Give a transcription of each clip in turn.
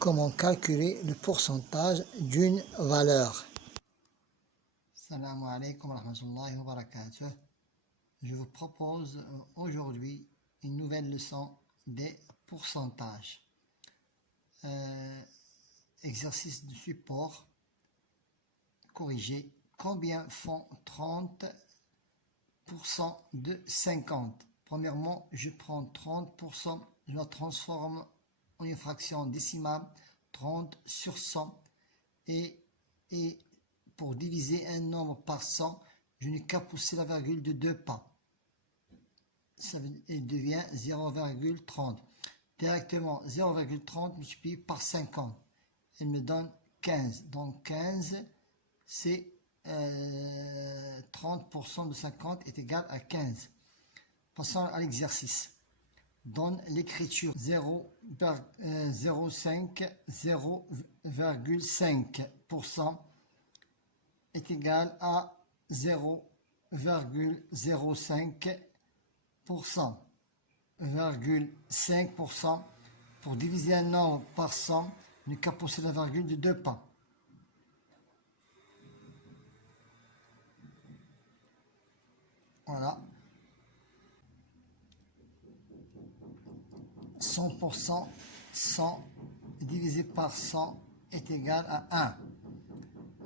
Comment calculer le pourcentage d'une valeur? Salam alaikum wa rahmatullahi wa barakatuh. Je vous propose aujourd'hui une nouvelle leçon des pourcentages. Exercice de support corrigé. Combien font 30% de 50? Premièrement, je prends 30%, je la transforme en une fraction décimale, 30 sur 100, et pour diviser un nombre par 100, je n'ai qu'à pousser la virgule de 2 pas. Il devient 0,30. Directement, 0,30 multiplié par 50, elle me donne 15. Donc 15, c'est 30% de 50 est égal à 15. Passons à l'exercice. Donne l'écriture 0,5% est égal à 0,05%. 5% pour diviser un nombre par 100, nous qu'à pousser la virgule de 2 pas. Voilà. 100%, 100 divisé par 100 est égal à 1.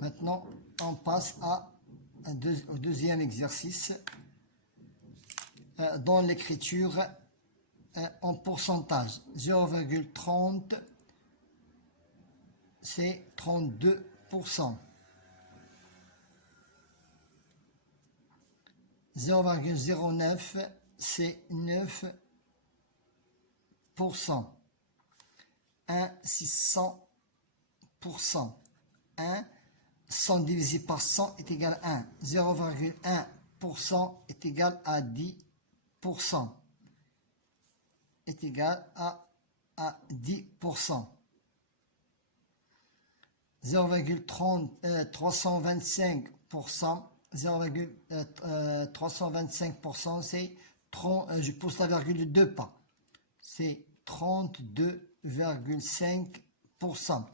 Maintenant, on passe au deuxième exercice. Dans l'écriture en pourcentage, 0,30, c'est 32%. 0,09, c'est 9%. 1, 600%. 1, 100 divisé par 100 est égal à 1. 0,1% est égal à 10%. Est égal à 10%. 0,325%. 0,325%, c'est 30, je pousse la virgule de 2 pas. C'est 32,5%.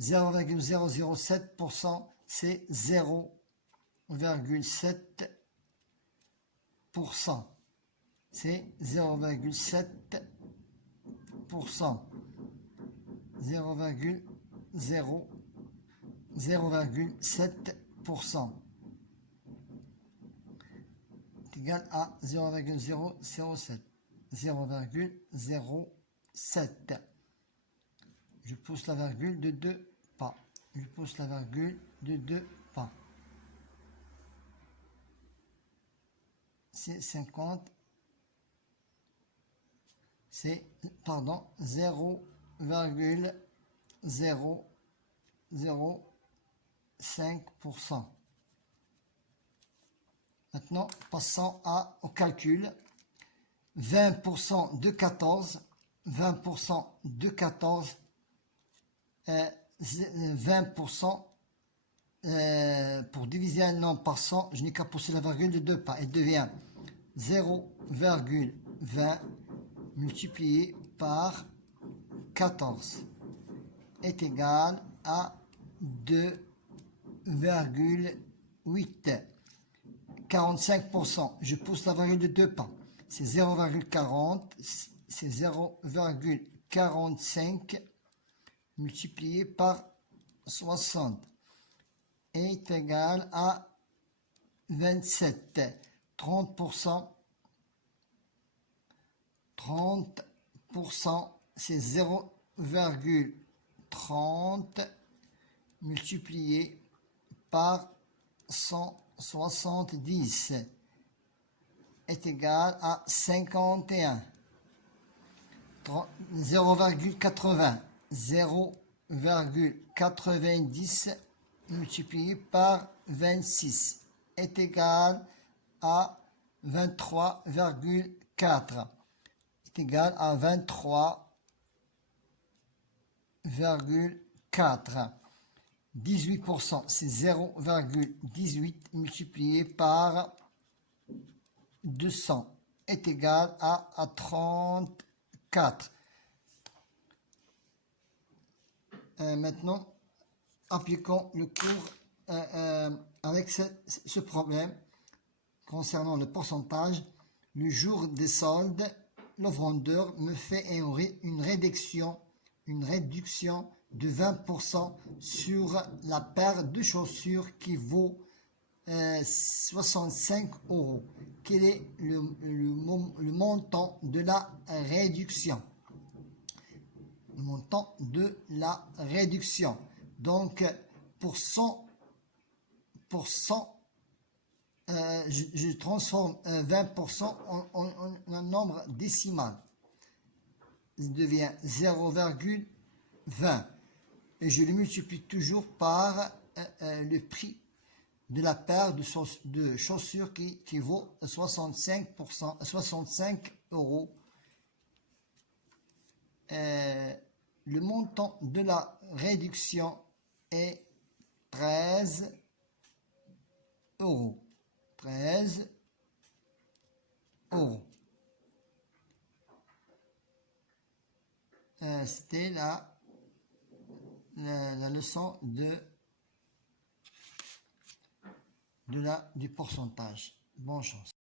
0,007%, c'est 0,7%. C'est 0,7%. 0,7% est égal à 0,007. 0,07. Je pousse la virgule de 2 pas. Je pousse la virgule de 2 pas. C'est 50. C'est, pardon, 0,005%. Maintenant, passons au calcul. 20% de 14, 20% de 14, 20%, pour diviser un nombre par 100, je n'ai qu'à pousser la virgule de 2 pas. Elle devient 0,20 multiplié par 14 est égal à 2,8. 45%, je pousse la virgule de 2 pas. C'est 0,40, c'est 0,45 multiplié par 60 est égal à 27. 30%, 30%, c'est 0,30 multiplié par 170 est égal à 51. 0,80. 0,90 multiplié par 26 est égal à 23,4. Est égal à 23,4. 18%, c'est 0,18 multiplié par 200 est égal à 34. maintenant, appliquons le cours avec ce problème concernant le pourcentage. Le jour des soldes, le vendeur me fait une réduction de 20% sur la paire de chaussures qui vaut 65 €. Quel est le montant de la réduction? Le montant de la réduction. Donc, pour 100%, je transforme 20% en un nombre décimal. Il devient 0,20. Et je le multiplie toujours par le prix de la paire de chaussures qui vaut 65 €. Le montant de la réduction est 13 €. 13 €. C'était la leçon du pourcentage. Bonne chance.